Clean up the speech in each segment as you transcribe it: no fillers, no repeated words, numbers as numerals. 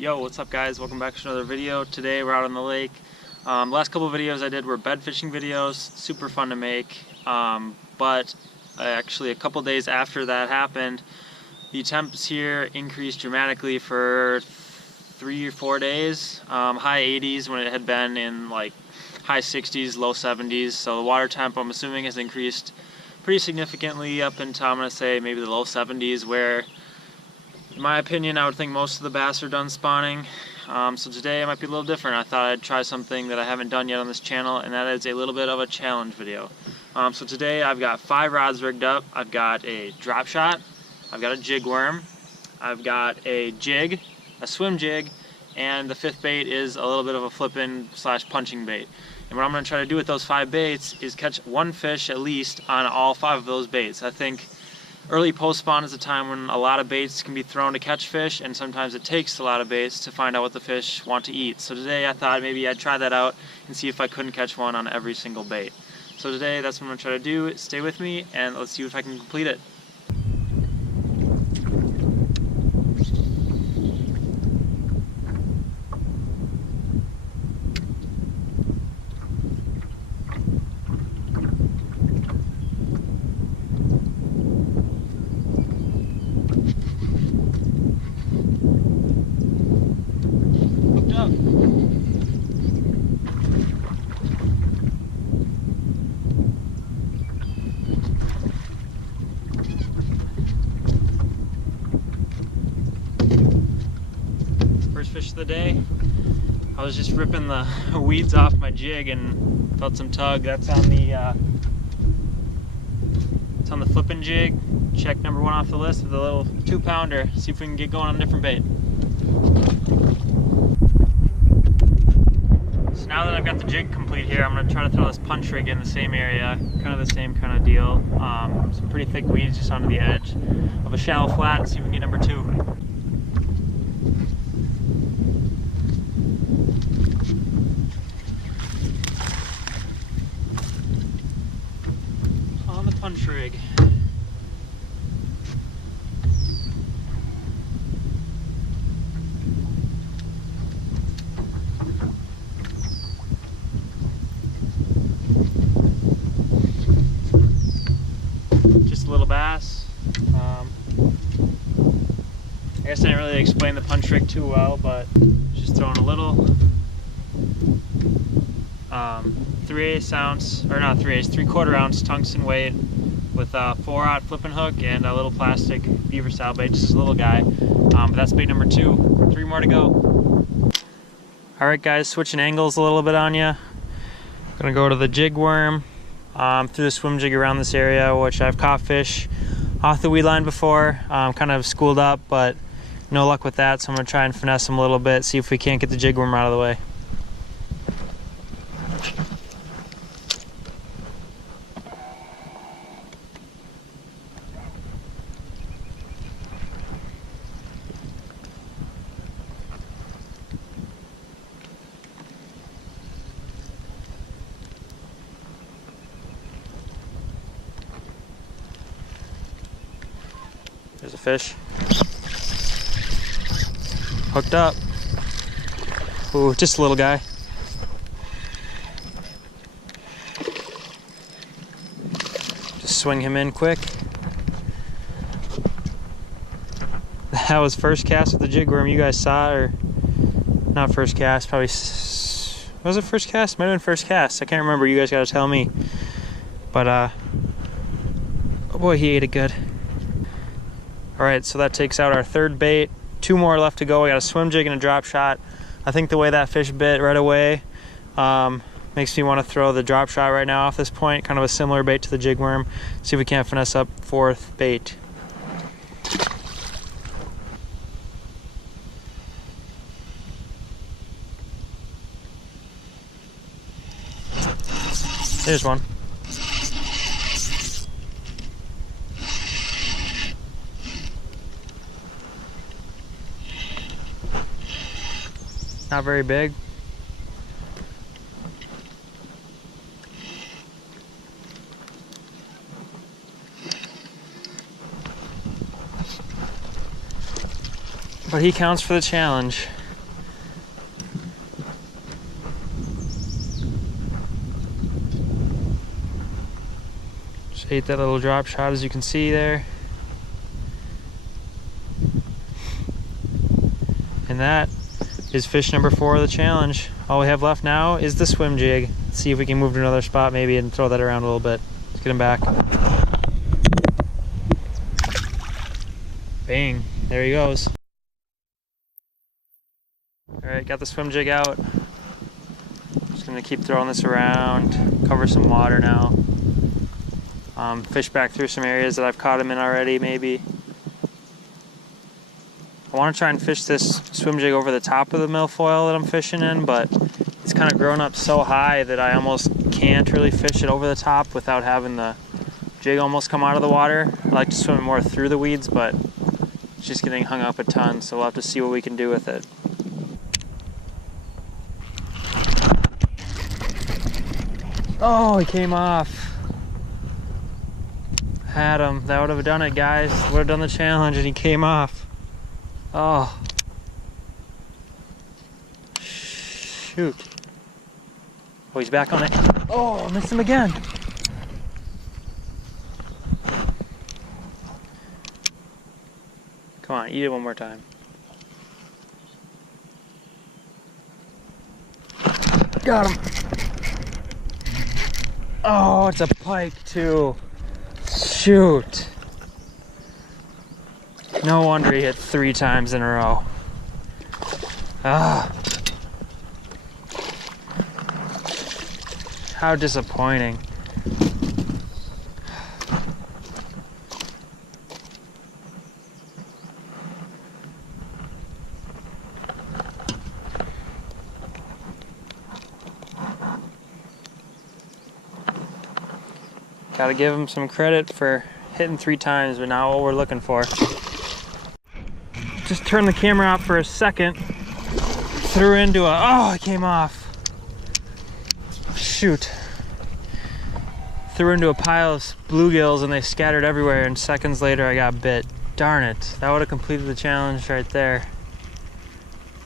Yo, what's up guys? Welcome back to another video. Today we're out on the lake. The last couple of videos I did were bed fishing videos, super fun to make, but actually a couple days after that happened, the temps here increased dramatically for 3 or 4 days, high 80s when it had been in like high 60s, low 70s, so the water temp I'm assuming has increased pretty significantly up into, I'm going to say, maybe the low 70s, where in my opinion, I would think most of the bass are done spawning. So today it might be a little different. I thought I'd try something that I haven't done yet on this channel, and that is a little bit of a challenge video. So today I've got 5 rods rigged up. I've got a drop shot, I've got a jig worm, I've got a jig, a swim jig, and the 5th bait is a little bit of a flipping / punching bait. And what I'm going to try to do with those 5 baits is catch one fish at least on all 5 of those baits. I think early post-spawn is a time when a lot of baits can be thrown to catch fish, and sometimes it takes a lot of baits to find out what the fish want to eat. So today I thought maybe I'd try that out and see if I couldn't catch one on every single bait. So today that's what I'm going to try to do. Stay with me and let's see if I can complete it. First fish of the day. I was just ripping the weeds off my jig and felt some tug. That's on the it's on the flipping jig. Check number 1 off the list with a little 2-pounder. See if we can get going on a different bait. So now that I've got the jig complete here, I'm going to try to throw this punch rig in the same area, kind of the same kind of deal. Some pretty thick weeds just onto the edge of a shallow flat, and see if we can get number 2. On the punch rig. Just a little bass. I guess I didn't really explain the punch rig too well, but just throwing a little 3/8 ounce, or not 3/8, 3/4 ounce tungsten weight with a 4/0 flipping hook and a little plastic beaver style bait, just a little guy. But that's bait number 2. 3 more to go. Alright guys, switching angles a little bit on you. Gonna go to the jig worm, through the swim jig around this area, which I've caught fish off the weed line before. Kind of schooled up, but no luck with that, so I'm gonna try and finesse them a little bit, see if we can't get the jig worm out of the way. There's a fish. Hooked up. Ooh, just a little guy. Just swing him in quick. That was first cast with the jig worm. You guys saw it, or not first cast, probably, was it first cast? Might have been first cast. I can't remember, you guys gotta tell me. But oh boy, he ate it good. Alright, so that takes out our 3rd bait. 2 more left to go. We got a swim jig and a drop shot. I think the way that fish bit right away makes me want to throw the drop shot right now off this point. Kind of a similar bait to the jig worm. See if we can't finesse up 4th bait. There's one. Not very big. but he counts for the challenge. ate that little drop shot, as you can see there. And that is fish number 4 of the challenge. All we have left now is the swim jig. Let's see if we can move to another spot maybe and throw that around a little bit. Let's get him back. Bang, there he goes. All right, got the swim jig out. Just gonna keep throwing this around, cover some water now. Fish back through some areas that I've caught him in already, maybe. I want to try and fish this swim jig over the top of the milfoil that I'm fishing in, but it's kind of grown up so high that I almost can't really fish it over the top without having the jig almost come out of the water. I like to swim more through the weeds, but it's just getting hung up a ton, so we'll have to see what we can do with it. Oh, he came off. Had him. That would have done it, guys. Would have done the challenge, and he came off. Oh. Shoot. Oh, he's back on it. Oh, I missed him again. Come on, eat it one more time. Got him. Oh, it's a pike too. Shoot. No wonder he hit 3 times in a row. Ah. How disappointing. Gotta give him some credit for hitting 3 times, but not what we're looking for. Just turn the camera off for a second. Threw into a, oh, it came off. Shoot. Threw into a pile of bluegills and they scattered everywhere, and seconds later I got bit. Darn it. That would have completed the challenge right there.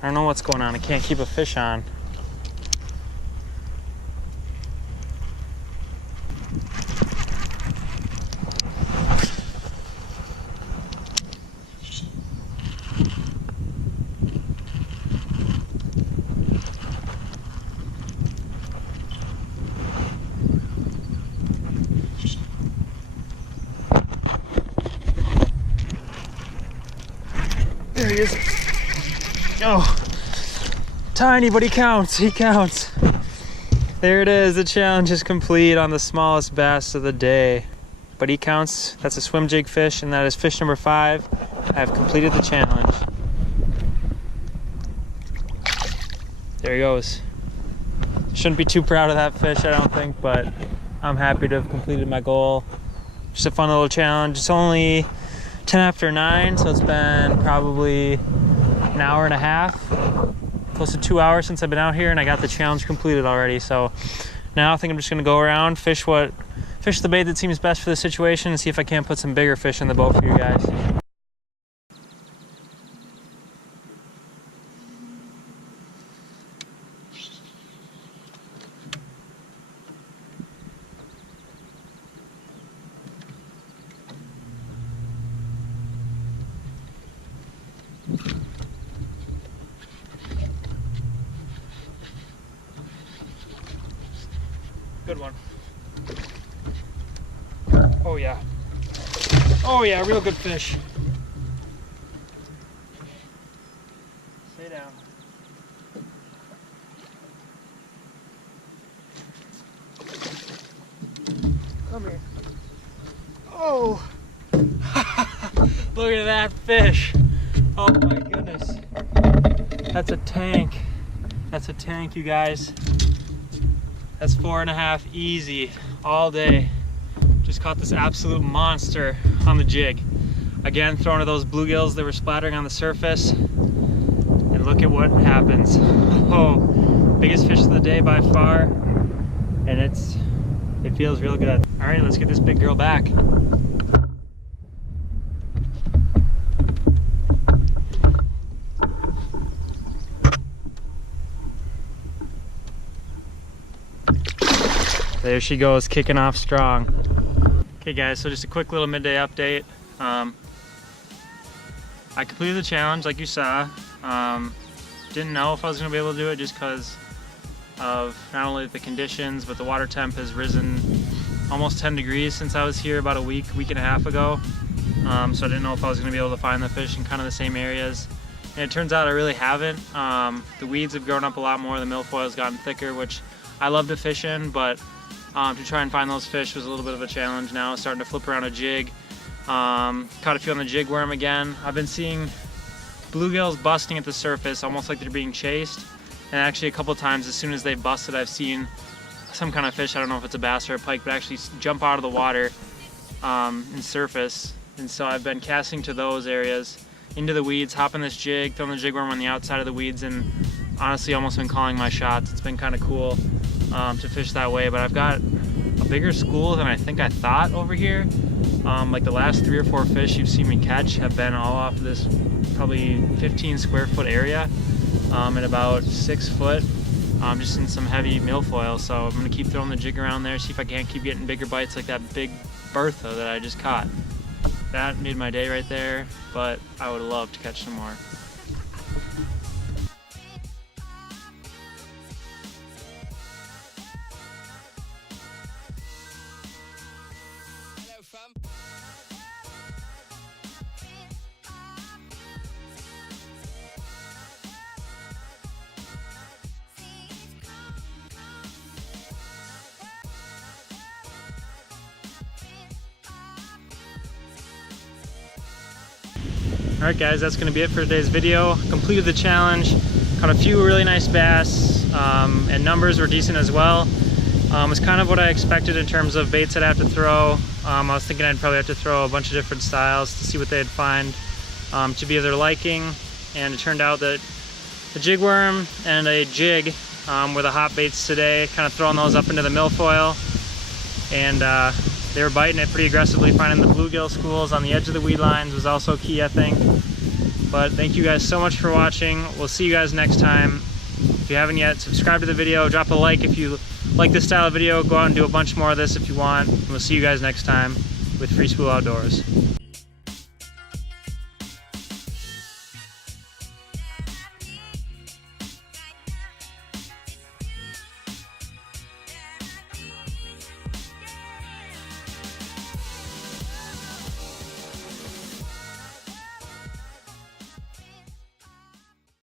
I don't know what's going on. I can't keep a fish on. There he is. Oh, tiny, but he counts. He counts. There it is. The challenge is complete on the smallest bass of the day. But he counts. That's a swim jig fish, and that is fish number 5. I have completed the challenge. There he goes. Shouldn't be too proud of that fish, I don't think, but I'm happy to have completed my goal. Just a fun little challenge. It's only 10 after 9, so it's been probably an hour and a half, close to 2 hours since I've been out here, and I got the challenge completed already. So now I think I'm just gonna go around, fish the bait that seems best for the situation, and see if I can't put some bigger fish in the boat for you guys. Good one. Oh yeah. Oh yeah, real good fish. Stay down. Come here. Oh! Look at that fish. Oh my goodness. That's a tank. That's a tank, you guys. That's 4.5 easy all day. Just caught this absolute monster on the jig. Again, throwing to those bluegills that were splattering on the surface. And look at what happens. Oh, biggest fish of the day by far. And it feels real good. All right, let's get this big girl back. There she goes, kicking off strong. Okay guys, so just a quick little midday update. I completed the challenge like you saw. Didn't know if I was going to be able to do it just because of not only the conditions, but the water temp has risen almost 10 degrees since I was here about a week and a half ago. So I didn't know if I was going to be able to find the fish in kind of the same areas. And it turns out I really haven't. The weeds have grown up a lot more, the milfoil has gotten thicker, which I love to fish in, but to try and find those fish was a little bit of a challenge now. Starting to flip around a jig. Caught a few on the jig worm again. I've been seeing bluegills busting at the surface almost like they're being chased. And actually a couple times as soon as they busted, I've seen some kind of fish, I don't know if it's a bass or a pike, but actually jump out of the water and surface. And so I've been casting to those areas, into the weeds, hopping this jig, throwing the jig worm on the outside of the weeds, and honestly almost been calling my shots. It's been kind of cool to fish that way, but I've got a bigger school than I think I thought over here. Like the last 3 or 4 fish you've seen me catch have been all off of this probably 15 square foot area at about 6 foot, just in some heavy milfoil. So I'm gonna keep throwing the jig around there, see if I can't keep getting bigger bites like that big Bertha that I just caught. That made my day right there, but I would love to catch some more. Alright guys, that's going to be it for today's video. Completed the challenge, caught a few really nice bass, and numbers were decent as well. It's kind of what I expected in terms of baits I'd have to throw. I was thinking I'd probably have to throw a bunch of different styles to see what they'd find to be of their liking, and it turned out that the jig worm and a jig were the hot baits today, kind of throwing those up into the milfoil, and they were biting it pretty aggressively. Finding the bluegill schools on the edge of the weed lines was also key, I think. But thank you guys so much for watching. We'll see you guys next time. If you haven't yet, subscribe to the video, drop a like if you like this style of video. Go out and do a bunch more of this if you want. And we'll see you guys next time with Free Spool Outdoors.